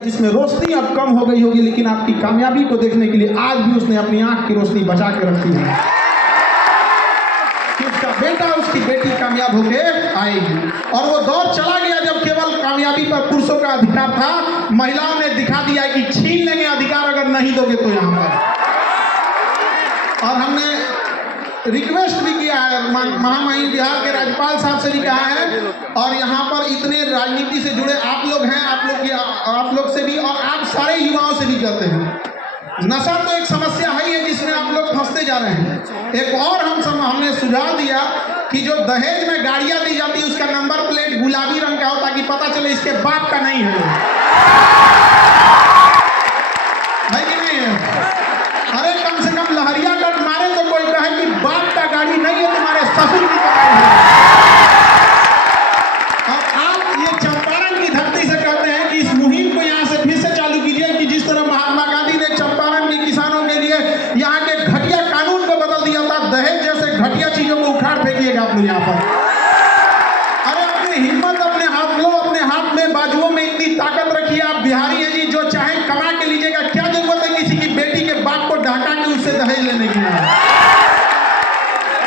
जिसमें रोशनी अब कम हो गई होगी, लेकिन आपकी कामयाबी को देखने के लिए आज भी उसने अपनी आंख की रोशनी बचा के रखी है कि उसका बेटा उसकी बेटी कामयाब होके आएगी। और वो दौर चला गया जब केवल कामयाबी पर पुरुषों का अधिकार था। महिलाओं ने दिखा दिया कि छीन लेंगे अधिकार अगर नहीं दोगे तो यहाँ पर। और हमने रिक्वेस्ट भी किया है, महामहिम बिहार के राज्यपाल साहब से भी कहा है, और यहाँ पर इतने राजनीति से जुड़े आप लोग हैं, आप लोग से भी और आप सारे युवाओं से भी कहते हैं, नशा तो एक समस्या है ही है जिसमें आप लोग फंसते जा रहे हैं। एक और हमने सुझाव दिया कि जो दहेज में गाड़ियाँ दी जाती है उसका नंबर प्लेट गुलाबी रंग का हो ताकि पता चले इसके बाप का नहीं है कि नहीं है। अरे कम से कम लहरिया कट मारे तो कोई कहे कि बाप का गाड़ी नहीं है, तुम्हारे ससुर की कमाई है। और आप ये चंपारण की धरती से कहते हैं कि इस मुहिम को यहाँ से फिर से चालू कीजिए कि जिस तरह महात्मा गांधी ने चंपारण के किसानों के लिए यहाँ के घटिया कानून को बदल दिया था, दहेज जैसे घटिया चीजों को उखाड़ फेंकिएगा आप लोग यहाँ पर। अरे अपनी हिम्मत अपने हाथ लो, अपने हाथ में बाजुओं में इतनी ताकत रखिए। आप बिहारी हैं जी, जो चाहे कमा के लीजिएगा, क्या जरूरत है किसी की बेटी के बाप को ढका के उससे दहेज लेने की।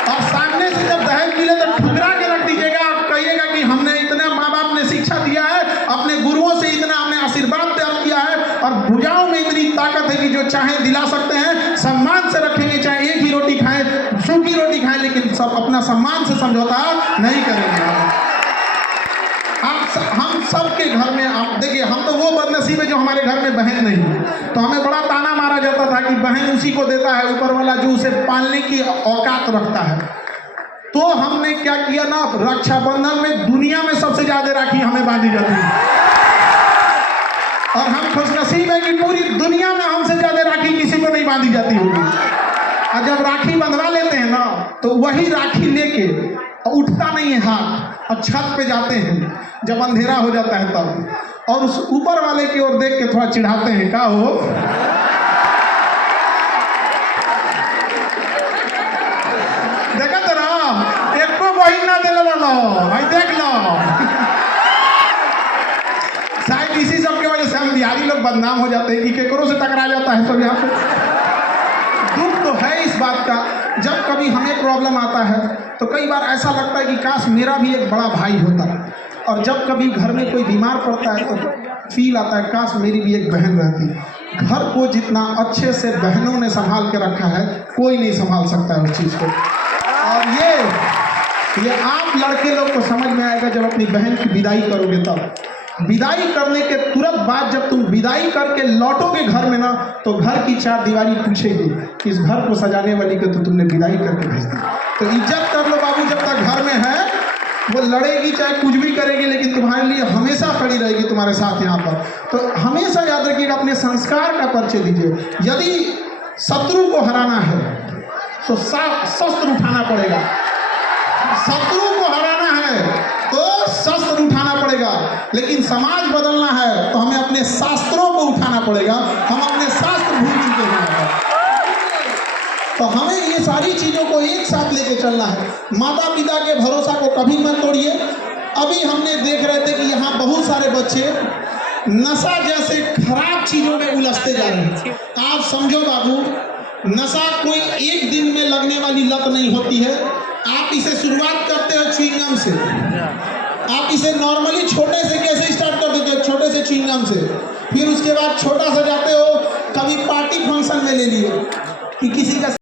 और सामने से जब दहेज मिले तो ठुकरा के रख दीजिएगा, कहिएगा कि हमने इतना माँ बाप ने शिक्षा दिया है, अपने गुरुओं से इतना हमने आशीर्वाद प्राप्त किया है, और भुजाओं में इतनी ताकत है कि जो चाहे दिला सकते हैं, सम्मान से रखेंगे, चाहे एक ही रोटी खाएं, सूखी रोटी खाएं, लेकिन सब अपना सम्मान से समझौता नहीं करेंगे। हम सबके घर में आप देखिए, हम तो वो बदनसीब है जो हमारे घर में बहन नहीं है, तो हमें बड़ा ताना मारा जाता था कि बहन उसी को देता है ऊपर वाला जो उसे पालने की औकात रखता है। तो हमने क्या किया ना, रक्षाबंधन में दुनिया में सबसे ज्यादा राखी हमें बांधी जाती है, और हम खुशनसीब है कि पूरी दुनिया में हमसे ज्यादा राखी किसी को नहीं बांधी जाती होगी। और जब राखी बंधवा लेते हैं ना, तो वही राखी लेके उठता नहीं है हाथ, और छत पे जाते हैं जब अंधेरा हो जाता है तब, और उस ऊपर वाले की ओर देख के थोड़ा चिढ़ाते हैं, क्या हो देखा तो रहा एक को बहिन ना दे लो भाई, देख लो। शायद इसी सब की वजह से हम बिहारी लोग बदनाम हो जाते हैं कि केकरों से टकरा जाता है सब यहाँ पे। दुख तो है इस बात का, जब कभी हमें प्रॉब्लम आता है तो कई बार ऐसा लगता है कि काश मेरा भी एक बड़ा भाई होता, और जब कभी घर में कोई बीमार पड़ता है तो फील आता है काश मेरी भी एक बहन रहती। घर को जितना अच्छे से बहनों ने संभाल के रखा है, कोई नहीं संभाल सकता है उस चीज़ को। और ये आप लड़के लोग को समझ में आएगा जब अपनी बहन की विदाई करोगे तब। विदाई करने के तुरंत बाद जब तुम विदाई करके लौटोगे घर में ना, तो घर की चार दीवारी पूछेगी कि इस घर को सजाने वाली को तो तुमने विदाई करके भेज दी। तो इज्जत कर लो बाबू, जब तक घर में है वो लड़ेगी चाहे कुछ भी करेगी, लेकिन तुम्हारे लिए हमेशा खड़ी रहेगी तुम्हारे साथ यहाँ पर। तो हमेशा याद रखिएगा, अपने संस्कार का परिचय दीजिए। यदि शत्रु को हराना है तो शस्त्र उठाना पड़ेगा, शत्रु को हराना है तो शस्त्र उठाना पड़ेगा, लेकिन समाज बदलना है तो हमें अपने शास्त्रों को उठाना पड़ेगा। हम अपने शास्त्र भूल चुके हैं, तो हमें ये सारी चीज़ों को एक साथ लेके चलना है। माता पिता के भरोसा को कभी मत तोड़िए। अभी हमने देख रहे थे कि यहाँ बहुत सारे बच्चे नशा जैसे खराब चीज़ों में उलझते जा रहे हैं। आप समझो बाबू, नशा कोई एक दिन में लगने वाली लत नहीं होती है। आप इसे शुरुआत करते हो च्युइंगम से, आप इसे नॉर्मली छोटे से कैसे स्टार्ट कर देते हो, छोटे से च्युइंगम से, फिर उसके बाद छोटा सा जाते हो, कभी पार्टी फंक्शन में ले लिए कि किसी का